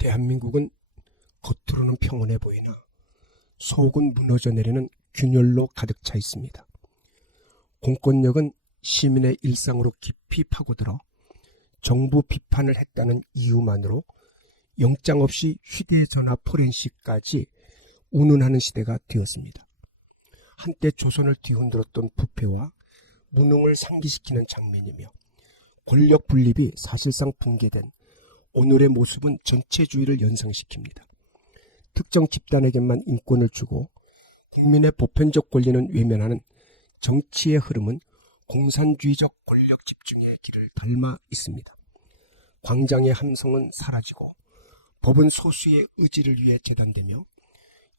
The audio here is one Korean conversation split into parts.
대한민국은 겉으로는 평온해 보이나 속은 무너져 내리는 균열로 가득 차 있습니다. 공권력은 시민의 일상으로 깊이 파고들어 정부 비판을 했다는 이유만으로 영장 없이 휴대전화 포렌식까지 운운하는 시대가 되었습니다. 한때 조선을 뒤흔들었던 부패와 무능을 상기시키는 장면이며 권력 분립이 사실상 붕괴된 오늘의 모습은 전체주의를 연상시킵니다. 특정 집단에게만 인권을 주고 국민의 보편적 권리는 외면하는 정치의 흐름은 공산주의적 권력 집중의 길을 닮아 있습니다. 광장의 함성은 사라지고 법은 소수의 의지를 위해 재단되며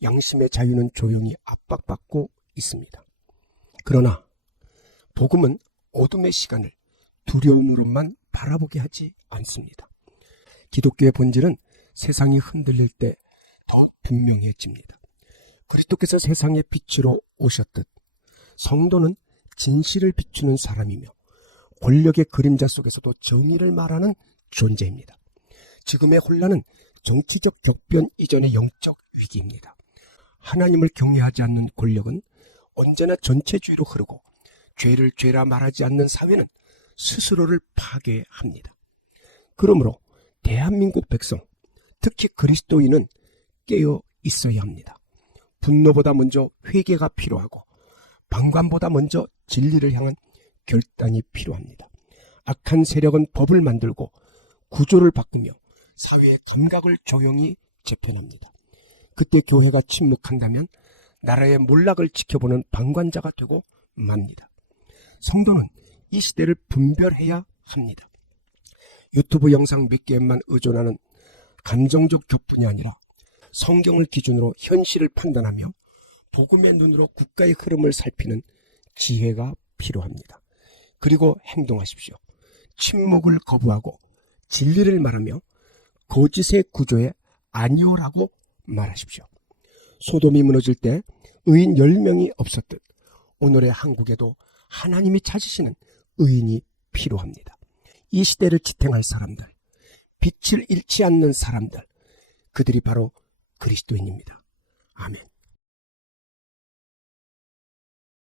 양심의 자유는 조용히 압박받고 있습니다. 그러나 복음은 어둠의 시간을 두려움으로만 바라보게 하지 않습니다. 기독교의 본질은 세상이 흔들릴 때 더 분명해집니다. 그리스도께서 세상의 빛으로 오셨듯 성도는 진실을 비추는 사람이며 권력의 그림자 속에서도 정의를 말하는 존재입니다. 지금의 혼란은 정치적 격변 이전의 영적 위기입니다. 하나님을 경외하지 않는 권력은 언제나 전체주의로 흐르고 죄를 죄라 말하지 않는 사회는 스스로를 파괴합니다. 그러므로 대한민국 백성, 특히 그리스도인은 깨어 있어야 합니다. 분노보다 먼저 회개가 필요하고 방관보다 먼저 진리를 향한 결단이 필요합니다. 악한 세력은 법을 만들고 구조를 바꾸며 사회의 감각을 조용히 재편합니다. 그때 교회가 침묵한다면 나라의 몰락을 지켜보는 방관자가 되고 맙니다. 성도는 이 시대를 분별해야 합니다. 유튜브 영상 몇 개만 의존하는 감정적 격분이 아니라 성경을 기준으로 현실을 판단하며 복음의 눈으로 국가의 흐름을 살피는 지혜가 필요합니다. 그리고 행동하십시오. 침묵을 거부하고 진리를 말하며 거짓의 구조에 아니오라고 말하십시오. 소돔이 무너질 때 의인 10명이 없었듯 오늘의 한국에도 하나님이 찾으시는 의인이 필요합니다. 이 시대를 지탱할 사람들, 빛을 잃지 않는 사람들, 그들이 바로 그리스도인입니다. 아멘.